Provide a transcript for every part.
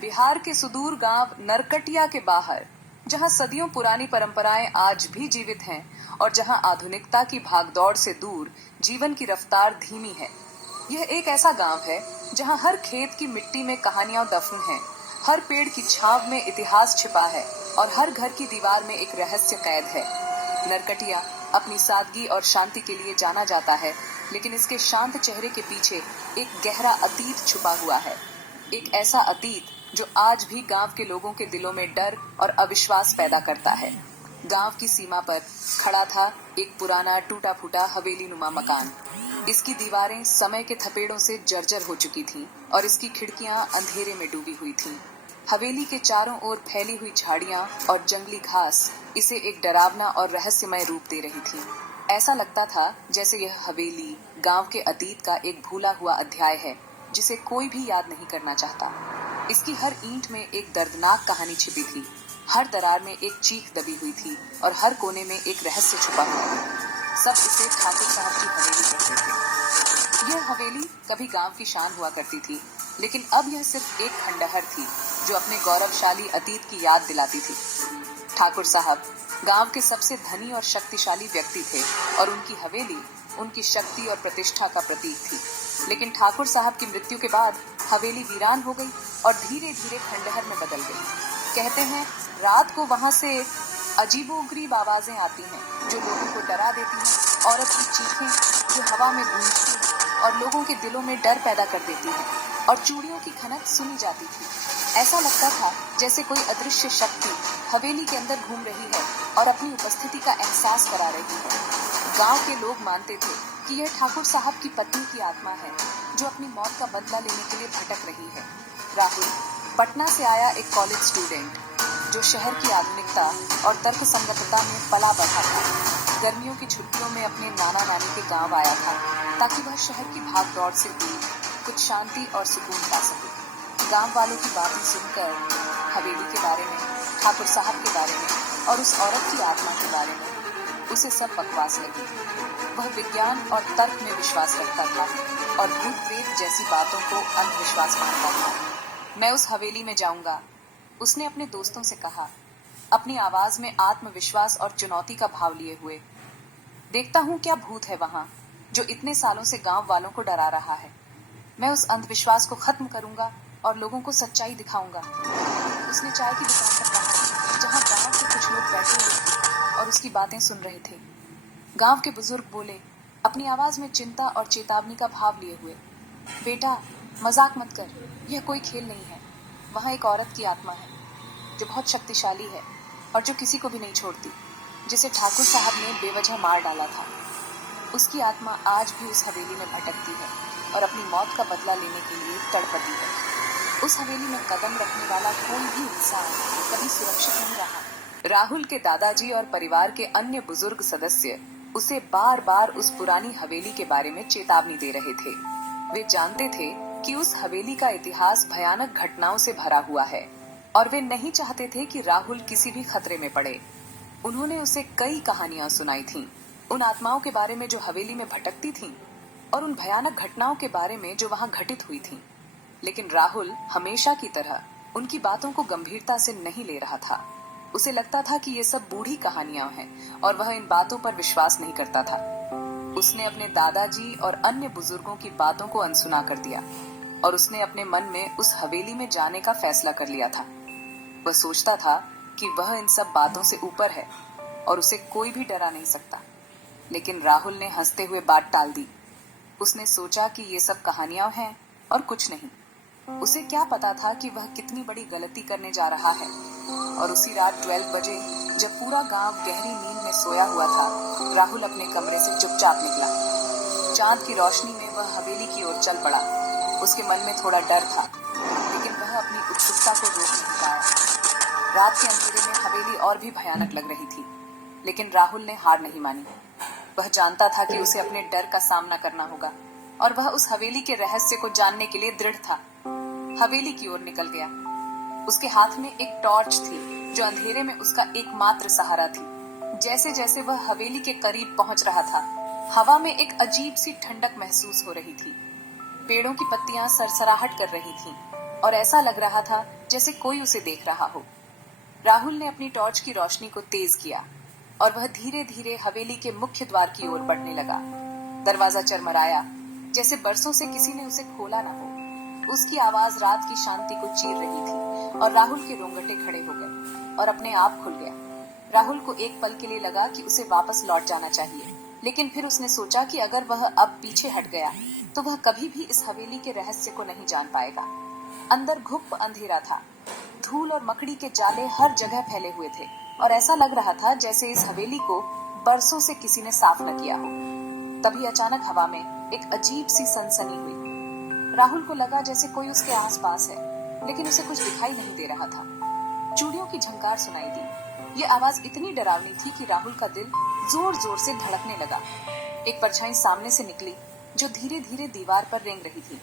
बिहार के सुदूर गांव नरकटिया के बाहर, जहां सदियों पुरानी परंपराएं आज भी जीवित हैं और जहां आधुनिकता की भागदौड़ से दूर जीवन की रफ्तार धीमी है। यह एक ऐसा गांव है जहां हर खेत की मिट्टी में कहानियां दफन हैं, हर पेड़ की छाव में इतिहास छिपा है और हर घर की दीवार में एक रहस्य कैद है। नरकटिया अपनी सादगी और शांति के लिए जाना जाता है, लेकिन इसके शांत चेहरे के पीछे एक गहरा अतीत छुपा हुआ है। एक ऐसा अतीत जो आज भी गांव के लोगों के दिलों में डर और अविश्वास पैदा करता है। गांव की सीमा पर खड़ा था एक पुराना टूटा फूटा हवेली नुमा मकान। इसकी दीवारें समय के थपेड़ों से जर्जर हो चुकी थीं और इसकी खिड़कियां अंधेरे में डूबी हुई थीं। हवेली के चारों ओर फैली हुई झाड़ियां और जंगली घास इसे एक डरावना और रहस्यमय रूप दे रही थी। ऐसा लगता था जैसे यह हवेली गांव के अतीत का एक भूला हुआ अध्याय है, जिसे कोई भी याद नहीं करना चाहता। इसकी हर ईंट में एक दर्दनाक कहानी छिपी थी, हर दरार में एक चीख दबी हुई थी और हर कोने में एक रहस्य छुपा हुआ था। सब इसे ठाकुर साहब की हवेली कहते थे। यह हवेली कभी गांव की शान हुआ करती थी, लेकिन अब यह सिर्फ एक खंडहर थी जो अपने गौरवशाली अतीत की याद दिलाती थी। ठाकुर साहब गांव के सबसे धनी और शक्तिशाली व्यक्ति थे और उनकी हवेली उनकी शक्ति और प्रतिष्ठा का प्रतीक थी। लेकिन ठाकुर साहब की मृत्यु के बाद हवेली वीरान हो गई और धीरे धीरे खंडहर में बदल गई। कहते हैं रात को वहां से अजीबोगरीब आवाजें आती हैं जो लोगों को डरा देती हैं। औरत की चीखें जो हवा में गूंजती हैं और लोगों के दिलों में डर पैदा कर देती हैं, और चूड़ियों की खनक सुनी जाती थी। ऐसा लगता था जैसे कोई अदृश्य शक्ति हवेली के अंदर घूम रही है और अपनी उपस्थिति का एहसास करा रही है। गांव के लोग मानते थे कि यह ठाकुर साहब की पत्नी की आत्मा है जो अपनी मौत का बदला लेने के लिए भटक रही है। राहुल पटना से आया एक कॉलेज स्टूडेंट जो शहर की आधुनिकता और तर्क संगतता में पला बढ़ा था। गर्मियों की छुट्टियों में अपने नाना नानी के गांव आया था ताकि वह शहर की भाग दौड़ से दूर कुछ शांति और सुकून पा सके। गांव वालों की बातें सुनकर हवेली के बारे में, ठाकुर साहब के बारे में और उस औरत की आत्मा के बारे में उसे सब बकवास लगी। वह विज्ञान और तर्क में विश्वास रखता था और भूत प्रेत जैसी बातों को अंधविश्वास मानता था। मैं उस हवेली में जाऊंगा, उसने अपने दोस्तों से कहा, अपनी आवाज में आत्मविश्वास और चुनौती का भाव लिए हुए। देखता हूँ क्या भूत है वहां जो इतने सालों से गांव वालों को डरा रहा है। मैं उस अंधविश्वास को खत्म करूंगा और लोगों को सच्चाई दिखाऊंगा। उसने चाय की दुकान पर कहा, जहाँ गांव के कुछ लोग बैठे हुए थे और उसकी बातें सुन रहे थे। गांव के बुजुर्ग बोले, अपनी आवाज में चिंता और चेतावनी का भाव लिए हुए, बेटा मजाक मत कर, यह कोई खेल नहीं है। वहां एक औरत की आत्मा है जो बहुत शक्तिशाली है और जो किसी को भी नहीं छोड़ती, जिसे ठाकुर साहब ने बेवजह मार डाला था। उसकी आत्मा आज भी उस हवेली में भटकती है और अपनी मौत का बदला लेने के लिए तड़पती है। उस हवेली में कदम रखने वाला कोई भी इंसान कभी सुरक्षित नहीं रहा। राहुल के दादाजी और परिवार के अन्य बुजुर्ग सदस्य उसे बार बार उस पुरानी हवेली के बारे में चेतावनी दे रहे थे। वे जानते थे कि उस हवेली का इतिहास भयानक घटनाओं से भरा हुआ है और वे नहीं चाहते थे कि राहुल किसी भी खतरे में पड़े। उन्होंने उसे कई कहानियां सुनाई थीं, उन आत्माओं के बारे में जो हवेली में भटकती थीं और उन भयानक घटनाओं के बारे में जो वहां घटित हुई थीं। लेकिन राहुल हमेशा की तरह उनकी बातों को गंभीरता से नहीं ले रहा था। उसे लगता था कि ये सब बूढ़ी कहानियां हैं और वह इन बातों पर विश्वास नहीं करता था। उसने अपने दादाजी और अन्य बुजुर्गों की बातों को अनसुना कर दिया और उसने अपने मन में उस हवेली में जाने का फैसला कर लिया था। वह सोचता था कि वह इन सब बातों से ऊपर है और उसे कोई भी डरा नहीं सकता। लेकिन राहुल ने हंसते हुए बात टाल दी। उसने सोचा कि ये सब कहानियां हैं और कुछ नहीं। उसे क्या पता था कि वह कितनी बड़ी गलती करने जा रहा है। और उसी रात 12 बजे जब पूरा गांव गहरी नींद में सोया हुआ था, राहुल अपने कमरे से चुपचाप निकला। चांद की रोशनी में वह हवेली की ओर चल पड़ा। उसके मन में थोड़ा डर था, लेकिन वह अपनी उत्सुकता को रोक नहीं पाया। रात के अंधेरे में हवेली और भी भयानक लग रही थी, लेकिन राहुल ने हार नहीं मानी। वह जानता था कि उसे अपने डर का सामना करना होगा और वह उस हवेली के रहस्य को जानने के लिए दृढ़ था। हवेली की ओर निकल गया। उसके हाथ में एक टॉर्च थी जो अंधेरे में उसका एकमात्र सहारा थी। जैसे जैसे वह हवेली के करीब पहुंच रहा था, हवा में एक अजीब सी ठंडक महसूस हो रही थी। पेड़ों की पत्तियां सरसराहट कर रही थीं और ऐसा लग रहा था जैसे कोई उसे देख रहा हो। राहुल ने अपनी टॉर्च की रोशनी को तेज किया और वह धीरे धीरे हवेली के मुख्य द्वार की ओर बढ़ने लगा। दरवाजा चरमराया, जैसे बरसों से किसी ने उसे खोला ना हो। उसकी आवाज रात की शांति को चीर रही थी और राहुल के रोंगटे खड़े हो गए और अपने आप खुल गया। राहुल को एक पल के लिए लगा कि उसे वापस लौट जाना चाहिए, लेकिन फिर उसने सोचा कि अगर वह अब पीछे हट गया तो वह कभी भी इस हवेली के रहस्य को नहीं जान पाएगा। अंदर घुप अंधेरा था, धूल और मकड़ी के जाले हर जगह फैले हुए थे और ऐसा लग रहा था जैसे इस हवेली को बरसों से किसी ने साफ न किया हो। तभी अचानक हवा में एक अजीब सी सनसनी हुई। राहुल को लगा जैसे कोई उसके आसपास है, लेकिन उसे कुछ दिखाई नहीं दे रहा था। चूड़ियों की झंकार सुनाई दी। ये आवाज इतनी डरावनी थी कि राहुल का दिल जोर जोर से धड़कने लगा। एक परछाई सामने से निकली जो धीरे धीरे दीवार पर रेंग रही थी।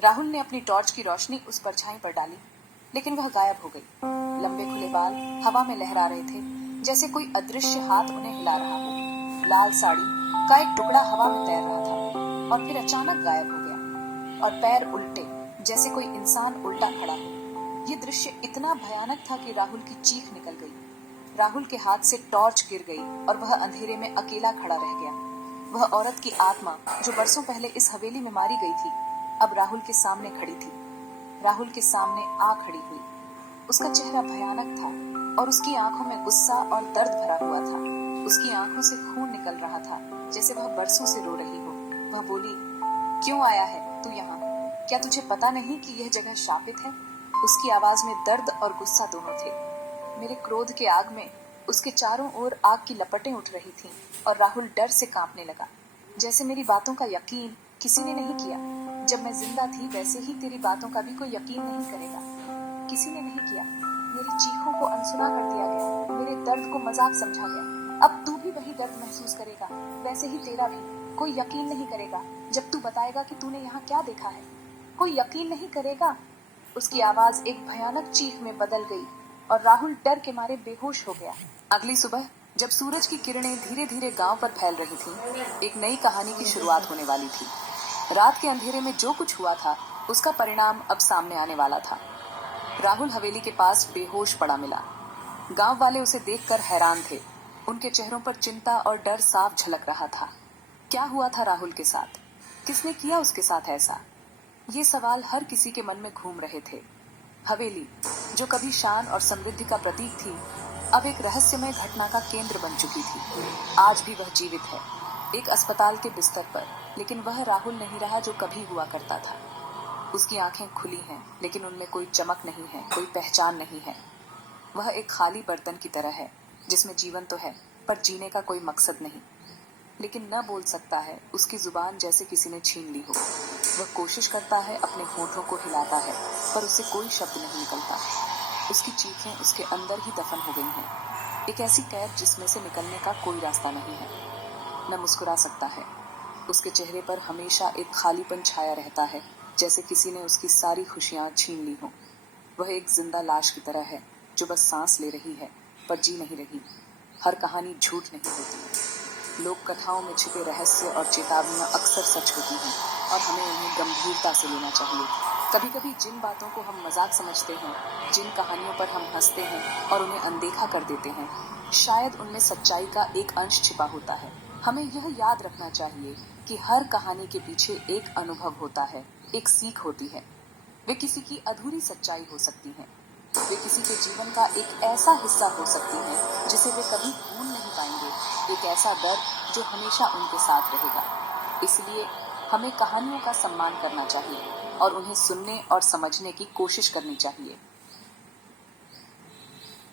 राहुल ने अपनी टॉर्च की रोशनी उस परछाई पर डाली, लेकिन वह गायब हो गई। लंबे खुले बाल हवा में लहरा रहे थे, जैसे कोई अदृश्य हाथ उन्हें हिला रहा हो। लाल साड़ी का एक टुकड़ा हवा में तैर रहा था और फिर अचानक गायब हो गया और पैर उल्टे, जैसे कोई इंसान उल्टा खड़ा हो। ये दृश्य इतना भयानक था कि राहुल की चीख निकल गई। राहुल के हाथ से टॉर्च गिर गई और वह अंधेरे में अकेला खड़ा रह गया। वह औरत की आत्मा जो बरसों पहले इस हवेली में मारी गई थी, अब राहुल के सामने खड़ी थी। राहुल के सामने आ खड़ी हुई। उसका चेहरा भयानक था और उसकी आंखों में गुस्सा और दर्द भरा हुआ था। उसकी आंखों से खून निकल रहा था, जैसे वह बरसों से रो रही हो। वह बोली, क्यों आया है तू यहाँ? क्या तुझे पता नहीं कि यह जगह शापित है? उसकी आवाज में दर्द और गुस्सा दोनों थे। मेरे क्रोध के आग में उसके चारों ओर आग की लपटें उठ रही थीं और राहुल डर से कांपने लगा। जैसे मेरी बातों का यकीन किसी ने नहीं किया। जब मैं जिंदा थी वैसे ही तेरी बातों का भी कोई यकीन नहीं करेगा। किसी ने नहीं किया। मेरी चीखों को अनसुना कर दिया गया, मेरे दर्द को मजाक समझा गया। अब तू भी वही दर्द महसूस करेगा, वैसे ही तेरा भी। कोई यकीन नहीं करेगा जब तू बताएगा कि तूने यहाँ क्या देखा है। कोई यकीन नहीं करेगा। उसकी आवाज एक भयानक चीख में बदल गई और राहुल डर के मारे बेहोश हो गया। अगली सुबह जब सूरज की किरणें धीरे धीरे गांव पर फैल रही थीं, एक नई कहानी की शुरुआत होने वाली थी। रात के अंधेरे में जो कुछ हुआ था उसका परिणाम अब सामने आने वाला था। राहुल हवेली के पास बेहोश पड़ा मिला। गांव वाले उसे देखकर हैरान थे। उनके चेहरों पर चिंता और डर साफ झलक रहा था। क्या हुआ था राहुल के साथ? किसने किया उसके साथ ऐसा? ये सवाल हर किसी के मन में घूम रहे थे। हवेली, जो कभी शान और समृद्धि का प्रतीक थी, अब एक रहस्यमय घटना का केंद्र बन चुकी थी। आज भी वह जीवित है, एक अस्पताल के बिस्तर पर, लेकिन वह राहुल नहीं रहा जो कभी हुआ करता था। उसकी आंखें खुली हैं, लेकिन उनमें कोई चमक नहीं है, कोई पहचान नहीं है। वह एक खाली बर्तन की तरह है, जिसमें जीवन तो है, पर जीने का कोई मकसद नहीं। लेकिन न बोल सकता है, उसकी जुबान जैसे किसी ने छीन ली हो। वह कोशिश करता है, अपने होठों को हिलाता है, पर उससे कोई शब्द नहीं निकलता। उसकी चीखें उसके अंदर ही दफन हो गई हैं, एक ऐसी कैद जिसमें से निकलने का कोई रास्ता नहीं है। न मुस्कुरा सकता है। उसके चेहरे पर हमेशा एक खालीपन छाया रहता है, जैसे किसी ने उसकी सारी खुशियां छीन ली हो। वह एक जिंदा लाश की तरह है, जो बस सांस ले रही है, पर जी नहीं रही। हर कहानी झूठ नहीं होती। लोक कथाओं में छिपे रहस्य और चेतावनियां अक्सर सच होती हैं और हमें उन्हें गंभीरता से लेना चाहिए। कभी कभी जिन बातों को हम मजाक समझते हैं, जिन कहानियों पर हम हंसते हैं और उन्हें अनदेखा कर देते हैं, शायद उनमें सच्चाई का एक अंश छिपा होता है। हमें यह याद रखना चाहिए कि हर कहानी के पीछे एक अनुभव होता है, एक सीख होती है। वे किसी की अधूरी सच्चाई हो सकती हैं। वे किसी के जीवन का एक ऐसा हिस्सा हो सकती हैं जिसे वे कभी भूल नहीं पाएंगे, एक ऐसा दर्द जो हमेशा उनके साथ रहेगा। इसलिए हमें कहानियों का सम्मान करना चाहिए और उन्हें सुनने और समझने की कोशिश करनी चाहिए।